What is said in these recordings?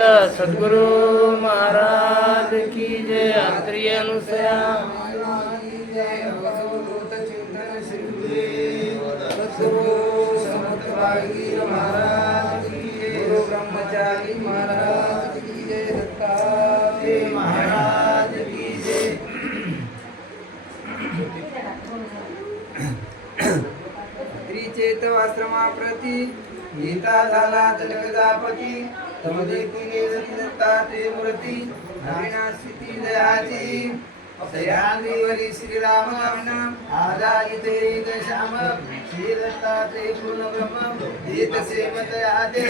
सद्गुरु महाराज की जय। अंतरी अनुसया महाराज की जय। गुरु ब्रह्मचारी महाराज की जय। दत्तात्रेय महाराज की जय। त्रिचेतवाश्रमाप्रती गीता झाला जगदापती तमदेखील दत्तात्रेय मूर्ती नाविनाशिती दयाची सह्याद्रीवरी श्रीराम नाम आदायिते दशाम श्री दत्तात्रेय पूर्ण ब्रह्म देतसे मतयाते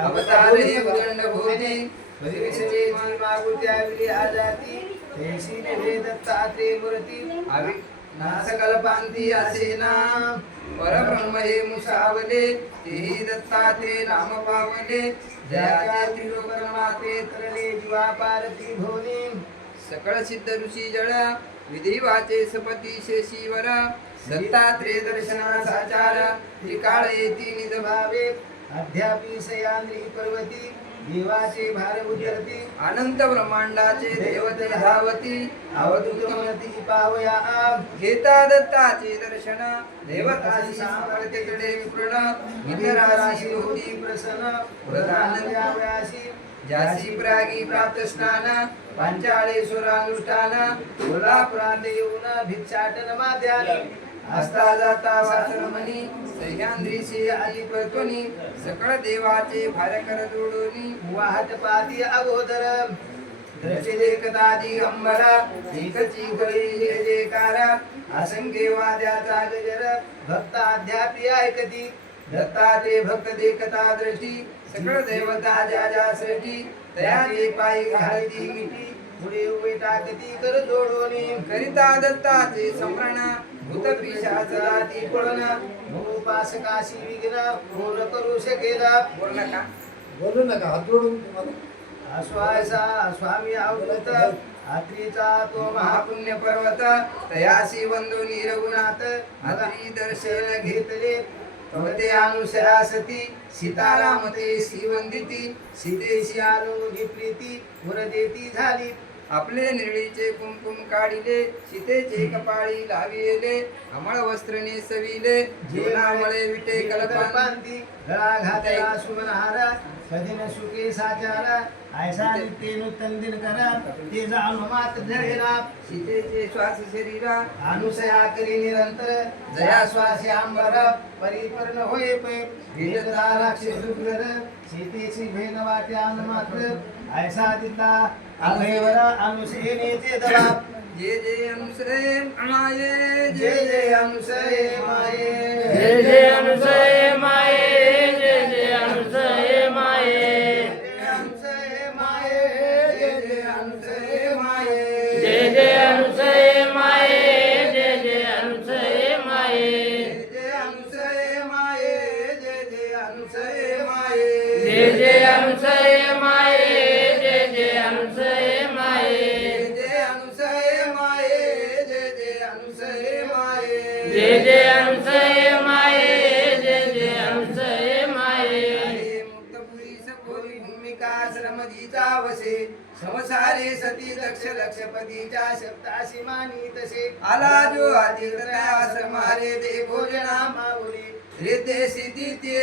अवतारे उदंड भोजी परिविषये मागुत्या विली आजाती तेशी देवे दत्तात्रेय मूर्ती आवी नासकल्पांती असेना परब्रह्म हे मुसावले तेही दत्तात्रेय नाम पावले जयाचे त्रिलोकमाते तरले जीवा पारती भोनी सकळ सिद्ध ऋषी जळा विधी वाचे सपती शेषीवरा दत्तात्रेय दर्शनाचा आचार त्रिकाळ येती निज भावे अध्यापी सयाद्री पर्वती देवाचे भार उतरती अनंत ब्रह्मांडाचे देवते धावती अवधूतमती पावया घेता दत्ताचे दर्शन देवताची सामर्थ्यकडे पूर्ण विधराशी होती प्रसन्न प्रधान द्याव्याशी ज्यासी प्रागी प्राप्त स्नान पांचाळेश्वरानुष्ठान कोल्हापुरात येऊन भिक्षाटन माध्यान हस्ता जाता वासरमणी सह्याद्रीशी आली प्रतोनी सकळ देवाचे भार कर जोडोनी वाहत पाती अगोदर दर्शे देखता दिगंबरा एकची कळी जय जयकारा असंख्य वाद्याचा गजर भक्त अध्यापी ऐकती दत्तात्रेय भक्त देखता दृष्टी सकळ देवता ज्या ज्या सृष्टी तयाचे पायी घालती मिठी पुढे उभे टाकती कर जोडोनी करिता दत्ताचे स्मरण भूत पिशाच जाती पळण उपासकाशी विघ्न पूर्ण करू शकेला बोलू नका हात जोडून तुम्हाला आश्वासा स्वामी अवधूत आत्रीचा तो महापुण्य पर्वत तयासी वंदो निरगुणात आत्री दर्शन घेतले भवते अनुसया सती सीतारामते श्रीवंदिती सीतेशी आलोगी प्रीती वरदेती झाली आपले निळीचे कुंकुम काढिले सीतेचे कपाळी लाविले अमळ वस्त्र नेसविले जीवनामळे विटे कल्पांती गळा घातला सुमनहारा कधीन सुखे साचारा ऐसा नित्य नूतन दिन करा ते जाण मात धरेला सीतेचे श्वास शरीरा अनुसया करी निरंतर जया श्वास अंबर परिपूर्ण होय पै भेटता राक्षस उग्र सीतेची भेन वाट्यान मात्र ऐसा दिला अभयवर अनुसेनेचे दबाब जय जय अनुसये माये जय जय अनुसये माये जय जय अनुसये माये जय जय अनुसये माये जय जय अनुसये माये जय जय अनुसये माये जय जय अनुसये माये जय अनुसये माये जय जय अनुसये माये जय जय अनुसये माये जय जय अनुसये माये जय अनुसये माये जय जय अनुसये माये जय जय अनुसये माये जय जय अनुसये माये मुक्तपुरी सपोरी भूमिका श्रमदीचा वसे संसारे सती लक्ष लक्षपतीच्या शब्दाशी मानी तसे आला जो आश्रमारे दे भोजना माऊली रेते सिद्धी ते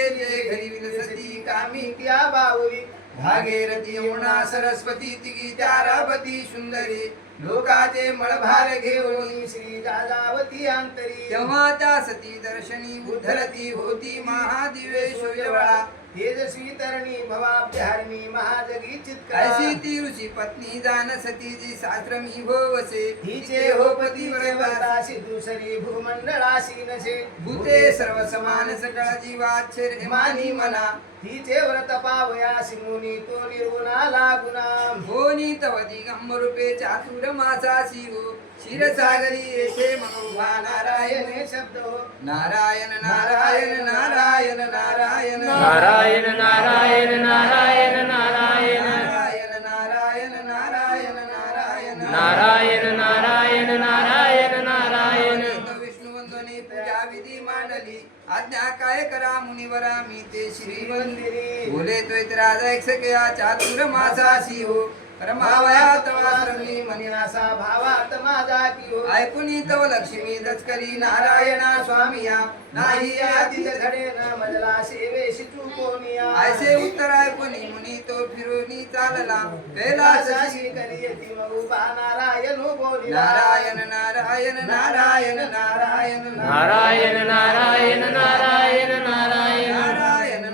घरी विलसती कामी क्या बाहुली भागीरथी यमुना सरस्वती तिघी तारावती सुंदरी लोकाचे मळभार घेऊन श्री दादावती अंतरी तेव्हा त्या सती दर्शनी उद्धरती होती महादिवेश्वरा तेजस्वी तरणी भवाभ्यारणी महाजगी चित्कारी ती ऋषी पत्नी जान सतीची शास्त्रमी होवसे हिचे हो पती व्रताशी दुसरी भूमंडळाशी नसे भूते सर्व समान सकळ जीवाच्छर मानी मना तिचे व्रत पावयासी मुनी तो निर्गुणा लागुना होनी तव दिगंबरूपे चातुर मासासी हो क्षीरसागरी येथे मग उभा नारायण हे शब्द हो नारायण नारायण नारायण नारायण नारायण नारायण नारायण नारायण नारायण नारायण नारायण नारायण नारायण नारायण नारायण नारायण विष्णुवंदने पूजा विधी मांडली आज्ञा काय करा मुनिवरा मी ते श्री मंदिरी बोले तो राजा एक सख्या चातुर मासासी हो रमावयात वासरणी म्हणे असा भावात माझा की हो ऐकून तव लक्ष्मी दचकरी नारायणा स्वामिया नाही आदित घडे न मजला सेवेशी चुकोनिया ऐसे उत्तर ऐकून मुनी तो फिरोनी चालला कैलास कैलासाशी करी येती मग उभा नारायण बोलिला नारायण नारायण नारायण नारायण नारायण नारायण नारायण नारायण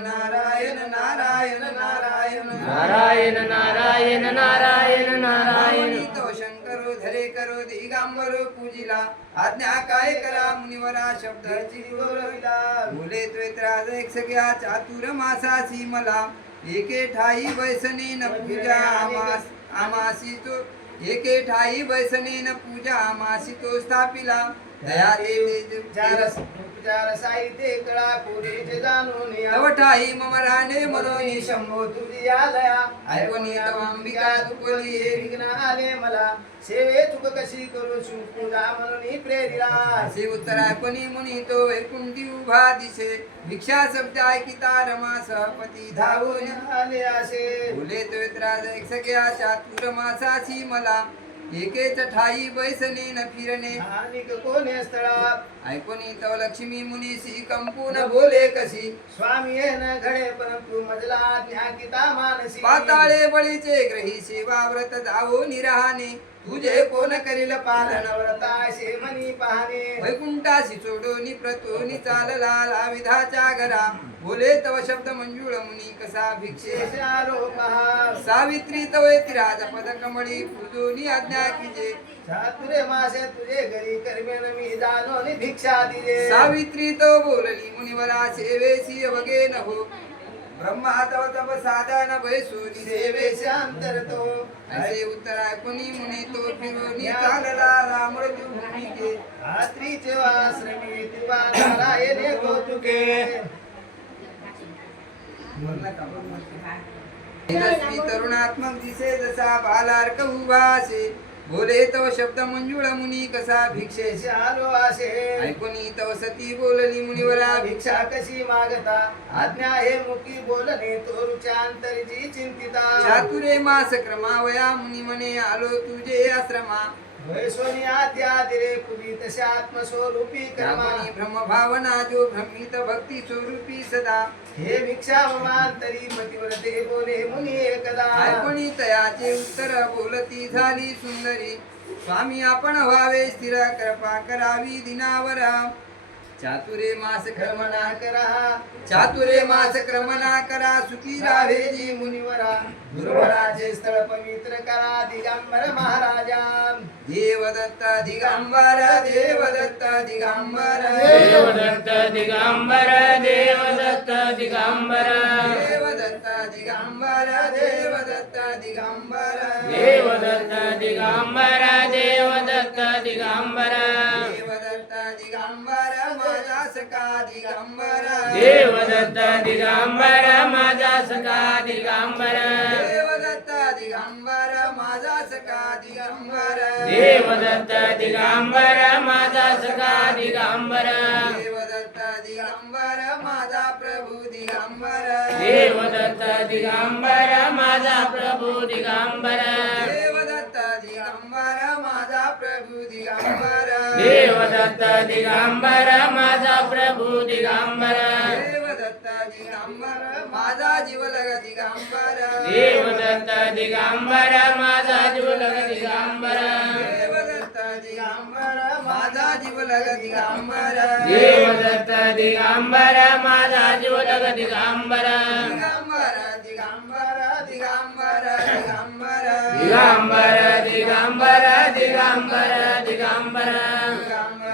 नारायण नारायण नारायण नारायण नारायण नारायण नारायण नारायण तो शंकरो धरे करो दिगंबरो पूजिला आज्ञा काय करा मुनिवरा शब्दाची गौरविला बोले त्वेत्राज एक सगळ्या चातुर मासासी मला एके ठाई बैसने न पूजा आमासी तो एके ठाई बैसने न पूजा आमासी तो स्थापिला दया देते उपचार साहित्य कळा पुरीचे जाणून तव ठाई मम राणे मनोनी शंभो तुझी आलया ऐकोनी तव अंबिका तुकोली हे विघ्न आले मला सेवे तुक कशी करू पूजा म्हणून प्रेरिला असे उत्तर ऐकोनी मुनी तो वैकुंठी उभा दिसे भिक्षा शब्द ऐकिता रमा सहपती धावून आले असे बोले तो त्रास एक सगळ्या चातुर मासाची मला एकेच ठाई बैसने न फिरणे आणि कोणे स्थळा ऐकोनी तव लक्ष्मी मुनीसी कंपून बोले कशी स्वामी हे न घडे परंतु मजला ज्ञाकिता मानसी पाताळे बळीचे ग्रही सेवा व्रत जावो निराहाने तुझे कोण करील पालन व्रताशे मनी पाहणे वैकुंठाशी सोडोनी प्रतोनी चालला लाविधाच्या घरा बोले तव शब्द मंजुळ मुनी कसा भिक्षे आलो पहा सावित्री तवे तिराज पद कमळी पूजोनी आज्ञा कीजे चातुरे मासे तुझे घरी कर्मेन मी जाणो नि भिक्षा दिले सावित्री तो बोलली मुनिवरा सेवेसी वगे न हो ब्रह्मा तव तव साधन बैसोनी सेवेचे अंतर तो असे उत्तर ऐकुनी मुनी तो फिरोनी चालला रामृत्यू भूमिके रात्रीचे वाश्रमी दिवा नारायणे कौतुके तेजस्वी तरुणात्मक दिसे जसा बालार्क उभा असे बोले तव शब्द मंजुळ मुनी कसा भिक्षेचे आलो असे ऐकुनी तव सती बोलली मुनिवरा भिक्षा कशी मागता आज्ञा हे मुखी बोलणे तो रुचांतरीची चिंतिता चातुरे मास क्रमावया मुनी म्हणे आलो तुझे आश्रमा वैसोनी आद्यादिरे पुरी तसे आत्मस्वरूपी कर्मा त्यामणी ब्रह्म भावना जो भ्रमित भक्ती स्वरूपी सदा हे भिक्षा ममांतरी मतिव्रते बोले मुनी एकदा ऐकुनी तयाचे उत्तर बोलती झाली सुंदरी स्वामी आपण व्हावे स्थिर कृपा करावी दिनावरा चातुरे मास क्रमणा करा चातुरे मास क्रमणा करा सुखी राहे जी मुनिवरा दुर्बळाचे स्थळ पवित्र करा दिगंबर महाराजा देवदत्त दिगंबर देवदत्त दिगंबर देवदत्त दिगंबर देवदत्त दिगंबर देवदत्त दिगंबर देवदत्त दिगंबर देवदत्त दिगंबर देवदत्त दिगंबर देवदत्त दिगंबर माझा सखा दिगंबर देवदत्त दिगंबर माझा सखा दिगंबर देवदत्त दिगंबर माझा सखा दिगंबर देवदत्त दिगंबर माझा सखा दिगंबर देवदत्त दिगंबर माझा प्रभू दिगंबर देवदत्त दिगंबर माझा प्रभू दिगंबर देवदत्त दिगंबर माझा प्रभू दिगंबर देवदत्त दिगंबर माझा प्रभू दिगंबर देवदत्त दिगंबर माझा जीवलग दिगंबर देवदत्त दिगंबर माझा जीवलग दिगंबर देवदत्त दिगंबर माझा जीवलग दिगंबर देवदत्त दिगंबर माझा जीवलग दिगंबर दिगंबर दिगंबर दिगंबर दिगंबर दिगंबर दिगंबर दिगंबर दिगंबर दिगंबर दिगंबर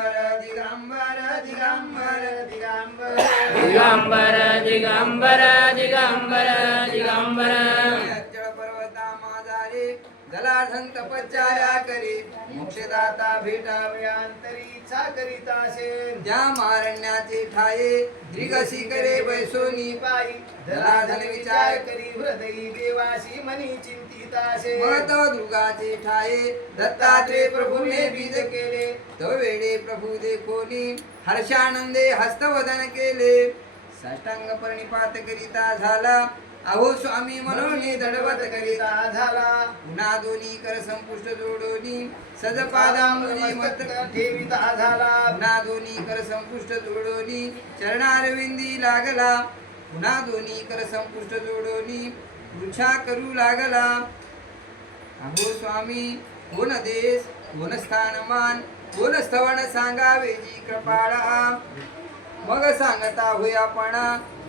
दिगंबर दिगंबर दिगंबर दिगंबर दिगंबर दिगंबर अचळ पर्वता माझा रे जलार्धन तपश्चर्या करी मोक्षदाता भेटावयांतरी इच्छा करीताशे त्या मारण्याचे ठाये दिगसी करे बैसोनी पायी जलार्धन विचार करी हृदयी देवाशी मनी चिंतिताशे महत दुर्गाचे ठाये दत्तात्रेय प्रभूने बीज केले तो वेळे प्रभू देखोनी हर्षानंदे हस्तवदन केले साष्टांग प्रणिपात करिता झाला अहो स्वामी म्हणून दंडवत करिता झाला पुन्हा दोन्ही कर संपुष्ट जोडोनी सजपादांबुजी मस्तक ठेविता झाला पुन्हा दोन्ही कर संपुष्ट जोडोनी चरणारविंदी लागला पुन्हा दोन्ही कर संपुष्ट जोडोनी पृच्छा करू लागला अहो स्वामी कोण देश कोण स्थानमान कोण स्थवण सांगावे जी कृपाळा मग सांगता होय आपण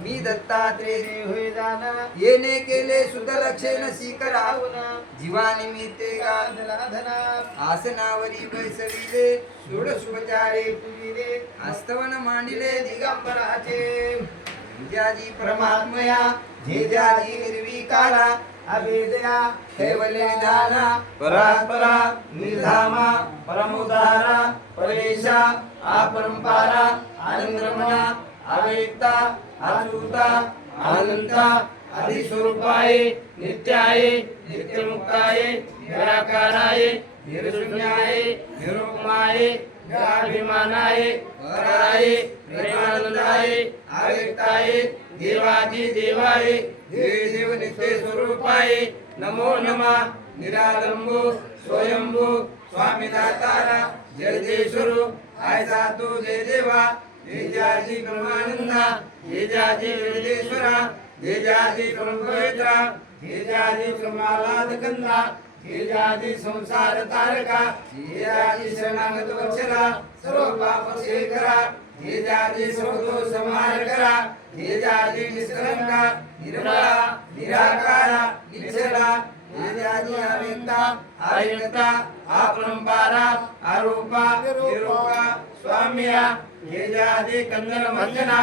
मी दत्तात्रेय होय जाना येणे केले सुदलक्षेन शिखरावून जीवानिमित्ते गाधना आसनावरी बैसविले षोडशोपचारे पुजिले आस्तवन मांडिले दिगंबराचे ज्याजी परमात्मया जे ज्याजी निर्विकारा अभेदया कैवल्य निधाना परात्परा निर्धामा परमोदारा परेशा अपरंपारा आनंदरमणा अव्यक्ता अच्युता अनंता आदिस्वरूपाय नित्याय नित्यमुक्ताय निराकाराय निर्शून्याय निरुपमाय निराभिमानाय पराय प्रेमानंदाय अव्यक्ताय देवादि देवाय देव नित्य स्वरूपाय नमो नमः निरालंबो स्वयंभू स्वामी दातारा जगदेश्वरू आयसा तू जय देवा जय जाजी परमानंदा जय जाजी वेदेश्वरा जय जाजी परमपवित्रा जय जाजी परमालाद कंदा जय जाजी संसार तारका जय जाजी शरणागत वत्सला सर्व पाप शेखरा जय जाजी सर्व दोष संहार करा जय जाजी निष्कलंका निर्मला निराकारा निश्चला जय जाजी अव्यक्ता अव्यक्ता अपरंपारा अरूपा निरूपा स्वाम्या जय जाजी कंदन मंजना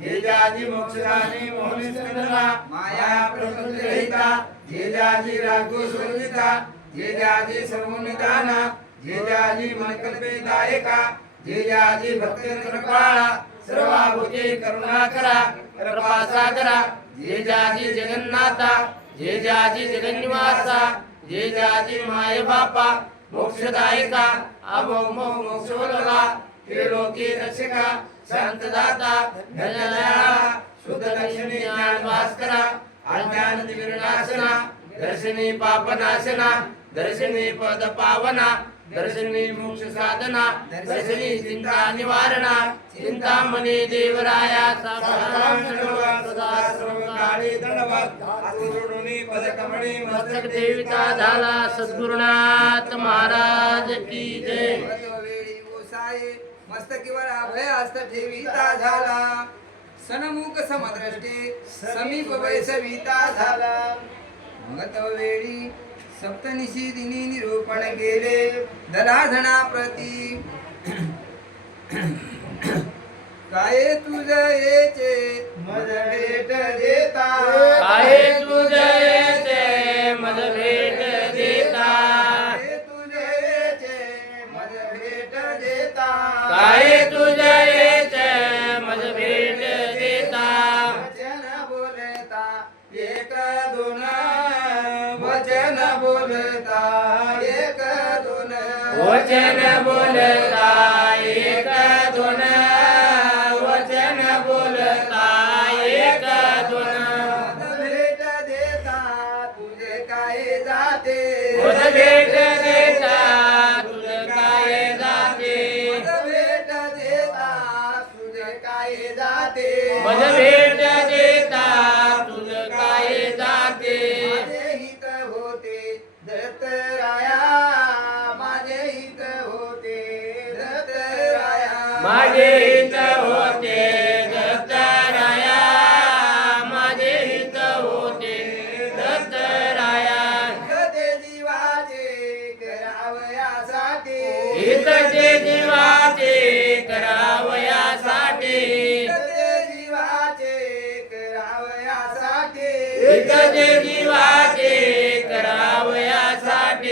जय जाजी मोक्षदानी मोहिनी स्कंदना माया प्रपंच रहिता जय जाजी राघो शोभिता जय जाजी सर्वनिदाना जय जाजी मनकल्पेदायका जय जाजी भक्त कृपाळा सर्वाभूते करुणाकरा कृपासागरा जय जाजी जगन्नाथा जय जाजी जगन्निवासा जय जाजी माय बापा मोक्षदायका अभोमो मोक्षवल्लभा त्रिलोकी रक्षका शांतदाता धनदयाळा शुद्ध लक्ष्मी ज्ञान भास्करा अज्ञान विनाशना दर्शनी पापनाशना दर्शनी पद पावना दर्शनी मोक्ष साधना दर्शनी चिंता निवारणा चिंतामणी देवराया मस्तक देविता झाला सद्गुरुनाथ महाराज की जय मस्तकीवर अभय हस्त ठेविता झाला सनमुख समद्रष्टे समीप वैसविता झाला मग वेळी सप्तनिशी दिनी निरूपण केले दलाधना प्रती काय तुझ येचे मज भेट देता काय तुझ येचे मज भेट देता तुझ येचे मज भेट देता काय तुझ येचे मज भेट देता वचन बोलता एक दोन वचन बोलता एक दोन वचन बोलता एक दोन वचन बोलता एक दोन भेट देता तुझे काय जाते मज भेट देता तुझ काय जाते भेट देता तुझे काय जाते मज भेट देता तुझ काय जाते माझे हित होते दत्तराया माझे हित होते दत्तराया माझे हित होते दत्तराया माझे हित होते दत्तराया ते जीवाचे करावयासाठी हितचे जीवाचे करावयासाठी ते जीवाचे करावयासाठी हितचे जीवाचे करावयासाठी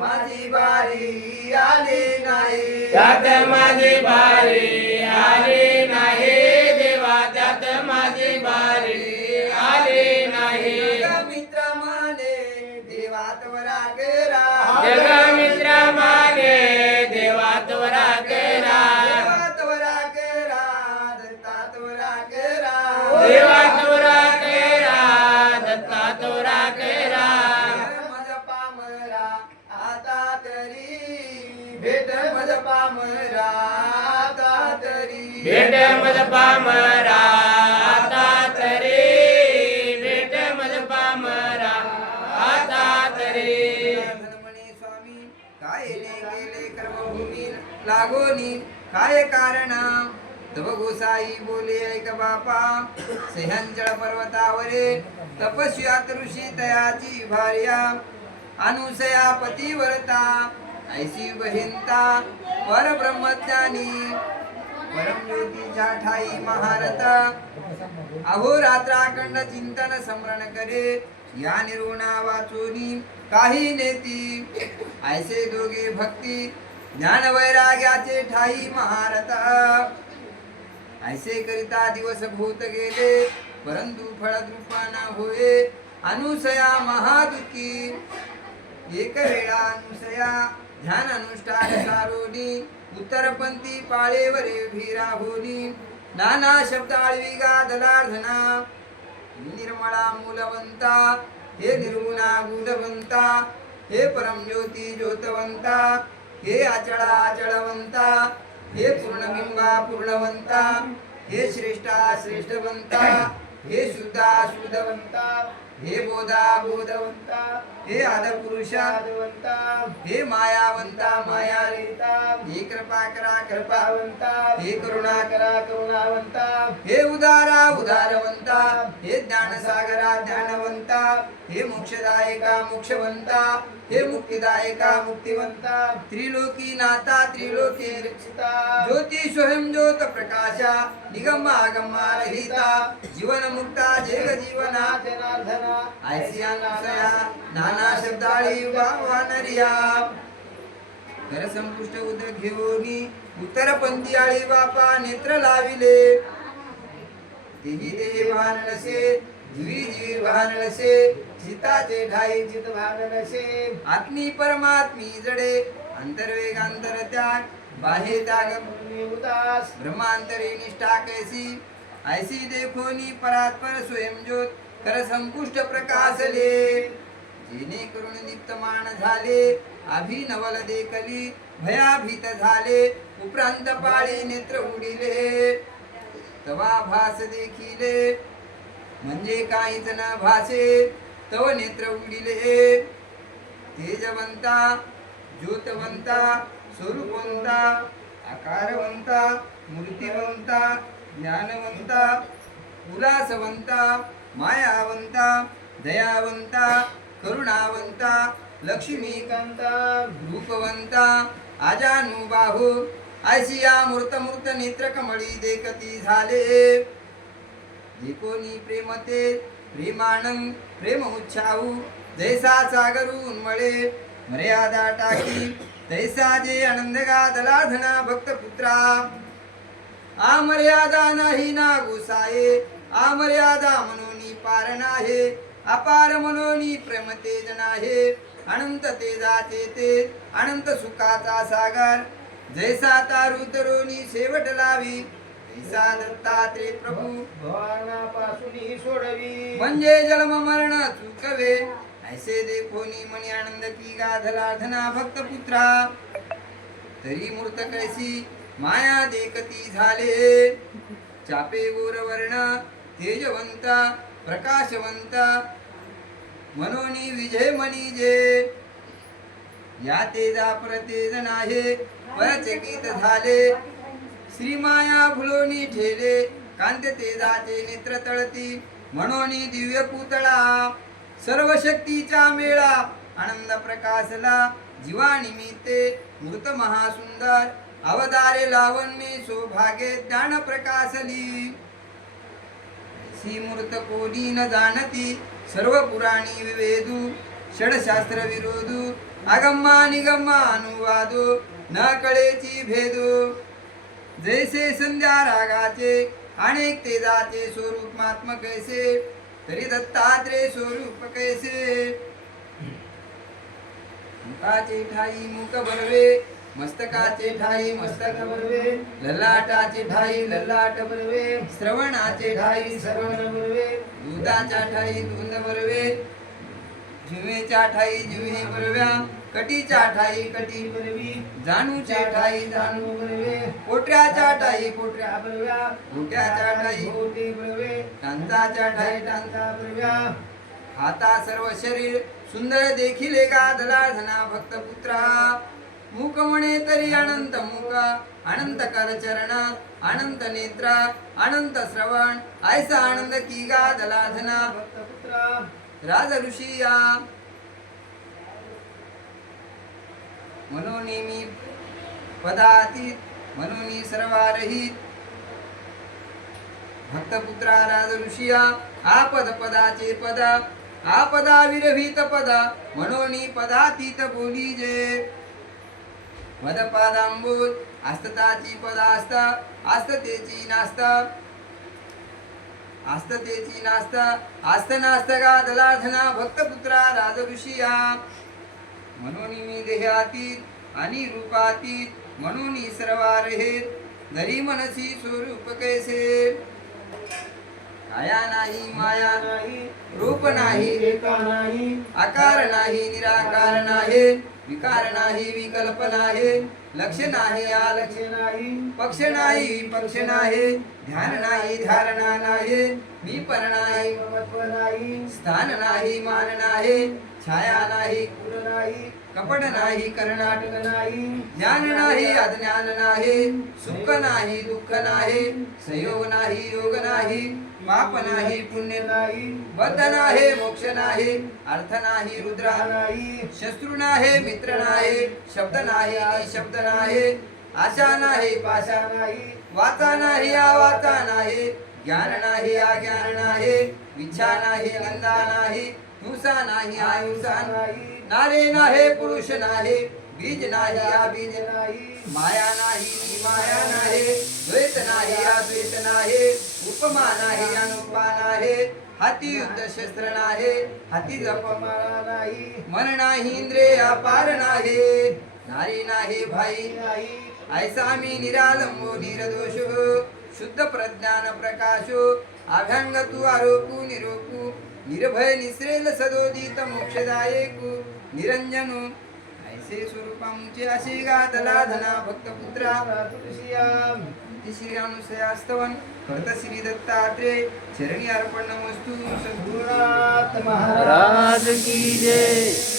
माझी बारी आली नाही त्यात माझी बारी आली नाही देवा त्यात माझी बारी आली नाही मित्र माने देवात वरा केरा जगमित्र मागे देवात वरा केरा देवात वरा केरा दत्तात वरा केरा देवात वरा केरा दत्तात वरा केरा मज पामरा आता तरी भेट मज पामरा आता तरी भेट मज पामरा आता तरी भेट मज पामरा आता तरी धनमणी स्वामी काय केले कर्मभूमी लागोनी काय कारण तव गोसाई बोले ऐक बापा सिंहांचळ पर्वतावरे तपस्यात ऋषी तयाची भार्या अनुसया पतिव्रता ऐसी बहिंता परब्रह्मज्ञानी परमज्योतीच्या ठाई महारथ अहोरात्राखंड चिंतन स्मरण करे या निर्गुणा वाचोनी काही नेती ऐसे दोघे भक्ती ज्ञान वैराग्याचे ठाई महारथ ऐसे करिता दिवस भूत गेले परंतु फळद्रूपाना होय अनुसया महादुखी एक वेळा अनुसया ध्यान अनुष्ठान सारोनी उत्तरपंथी पाळेवरे भीरा होनी नाना शब्द आळवी गादलार्धना निर्मळा मूलवंता हे निर्गुणा गुणवंता हे परमज्योती ज्योतवंता हे आचळा आचळवंता हे पूर्णबिंबा पूर्णवंता हे श्रेष्ठा श्रेष्ठवंता हे शुद्धा शुद्धवंता हे बोधा बोधवंता हे आदपुरुषा आदवंता हे मायावंता मायारहिता हे कृपा करा कृपावंता हे करुणा करा करुणावंता हे उदारा उदारवंता हे ज्ञानसागरा ज्ञानवंता हे मोक्षदायका मोक्षवंता हे मुक्तिदायका मुक्तिवंता त्रिलोकी नाथा त्रिलोकी रक्षिता ज्योती स्वयं ज्योत प्रकाशा निगम आगमा रहिता जीवन मुक्ता जग जीवना जनार्दना ऐसी अनुसया नाना शब्दाळी वानरिया घर संपुष्ट उदक घेऊनी उत्तरपंथी आळी बापा नेत्र लाविले देही देही भानलसे जीवी जीवी भानलसे चिताचे ठाई चित भानलसे आत्मी परमात्मी जडे अंतर्वेग अंतर त्याग बाहे त्याग उदास ब्रह्मांतरी निष्ठा कैसी ऐसी देखोनी परात्पर स्वयं ज्योत कर संपुष्ट प्रकाशले जेणे करून दीप्तमान झाले अभिनवल देखली भयाभीत झाले उपरांत पाळी नेत्र उडिले तवा भास देखिले म्हणजे काहीच न भासे तव नेत्र उडिले तेजवंता ज्योतवंता स्वरूपवंता आकारवंता मूर्तिवंता ज्ञानवंता उल्हासवंता मायावंता दयावंता करुणावंता लक्ष्मीकांता रूपवंता आजानुबाहू ऐसिया मूर्त मूर्त नेत्र कमळी देखती झाले कोणी प्रेमते प्रेमानं प्रेम उच्छाऊ जैसा सागरून मळे मर्यादा टाकी तैसा जे आनंद गादलाधना भक्त पुत्रा अमर्यादा नाही ना गोसाये अमर्यादा मनोनी पार नाहे अपार मनोनी प्रेम तेज नाहे अनंत तेजाचे ते अनंत सुखाचा सागर जैसा तारू तरुणी शेवट लावी तैसा दत्तात्रे प्रभू भवानापासून सोडवी म्हणजे जन्म मरण चुकवे ऐसे देखोनी मनी आनंद की गाधलाधना भक्त पुत्रा तरी मूर्त कैसी माया देखती झाले चापे गोरवर्ण तेजवंता प्रकाशवंता मनोनी विजय मनीजे या तेजा परतेज नाहे परचकित झाले श्री माया भुलोनी ठेले कांत तेजाचे नेत्र तळती मनोनी दिव्य पुतळा सर्व शक्तीचा मेळा आनंद प्रकाशला जीवा निमित्ते मूर्त महासुंदर अवतारे लावण्य सौभाग्य ज्ञान प्रकाशली सी मूर्त कोणी न जाणती सर्व पुराणी विवेदू षडशास्त्र विरोधू अगम्मा निगम्मा अनुवादो न कळेची भेदो जैसे संध्या रागाचे अनेक तेजाचे स्वरूप मात्म कैसे तरी दत्तात्रेय स्वरूप कैसे मुखाचे ठाई मुख बरवे मस्तकाचे ठाई मस्तक बरवे ललाटाचे ठाई ललाट बरवे श्रवणाचे ठाई श्रवण बरवे दुधाच्या ठाई दूध बरवे जिव्हेच्या ठाई जिव्हे बरव्या कटीच्या ठाई कटी बरवी जाणूचे ठाई जाणू बरवे पोटऱ्याच्या ठाई पोटऱ्या बरव्या गोट्याच्या ठाई गोटे बरवे टांचाच्या ठाई टांचा बरव्या हाता सर्व शरीर सुंदर देखील एका दलाधना भक्त पुत्रा मुख म्हणे तरी अनंत मुख अनंत कर चरण अनंत नेत्र अनंत श्रवण ऐसा आनंद की गा दलाधना भक्त पुत्रा राज ऋषी या मनोनेमी पदातीत मनोनी सर्वारहित भक्तपुत्रा राज ऋषिया आपद पदाचे पदा आपदा विरहित पदा मनोनी पदातीत बोली जे पद पादांबोज आस्तताची पदा असता आस्ततेची नास्ता आस्ततेची नास्ता आस्त नास्तगा दलाधना भक्तपुत्रा राज ऋषिया मनोनी मी देहातीत आणि रूपातीत मनोनी सर्वारहेत जरी मनसी स्वरूप कैसे काया नाही माया नाही रूप नाही एका नाही आकार नाही निराकार नाही विकार नाही विकल्प नाही लक्ष नाही अलक्ष नाही पक्ष नाही विपक्ष नाही ध्यान नाही धारणा नाही मी पण नाही ममत्व नाही स्थान नाही मान नाही छाया नाही कुल नाही कपट नाही कर्नाटक नाही ज्ञान नाही अज्ञान नाही सुख नाही दुःख नाही संयोग नाही योग नाही पाप नाही पुण्य नाही बद्ध नाही मोक्ष नाही अर्थ नाही रुद्र नाही शत्रू नाही मित्र नाही शब्द नाही शब्द नाही आशा नाही पाशा नाही वाचा नाही अवाचा नाही ज्ञान नाही अज्ञान नाही इच्छा नाही निंदा नाही हिंसा नाही अहिंसा नाही नारे नाही पुरुष नाही बीज नाही अबीज नाही माया नाही माया नाही द्वैत नाही अद्वैत नाही उपमा नाही अनुपमा नाही हाती युद्ध शस्त्र नाही हाती जपमाळा नाही मन नाही इंद्रिय अपार नाही नारी नाही भाई नाही ऐसा मी निरालंबो निर्दोष शुद्ध प्रज्ञान प्रकाशो अभ्यंग तू आरोपू निरोपू निर्भय निश्रेल सदोदित मोक्षदायकू निरंजनो ऐसे स्वरूपामुचे असे गादलाधना भक्तपुत्रा श्री अनुसयास्तवन भरत श्री दत्तात्रेय चरणी अर्पण नमस्तु सद्गुरुनाथ महाराज की जय।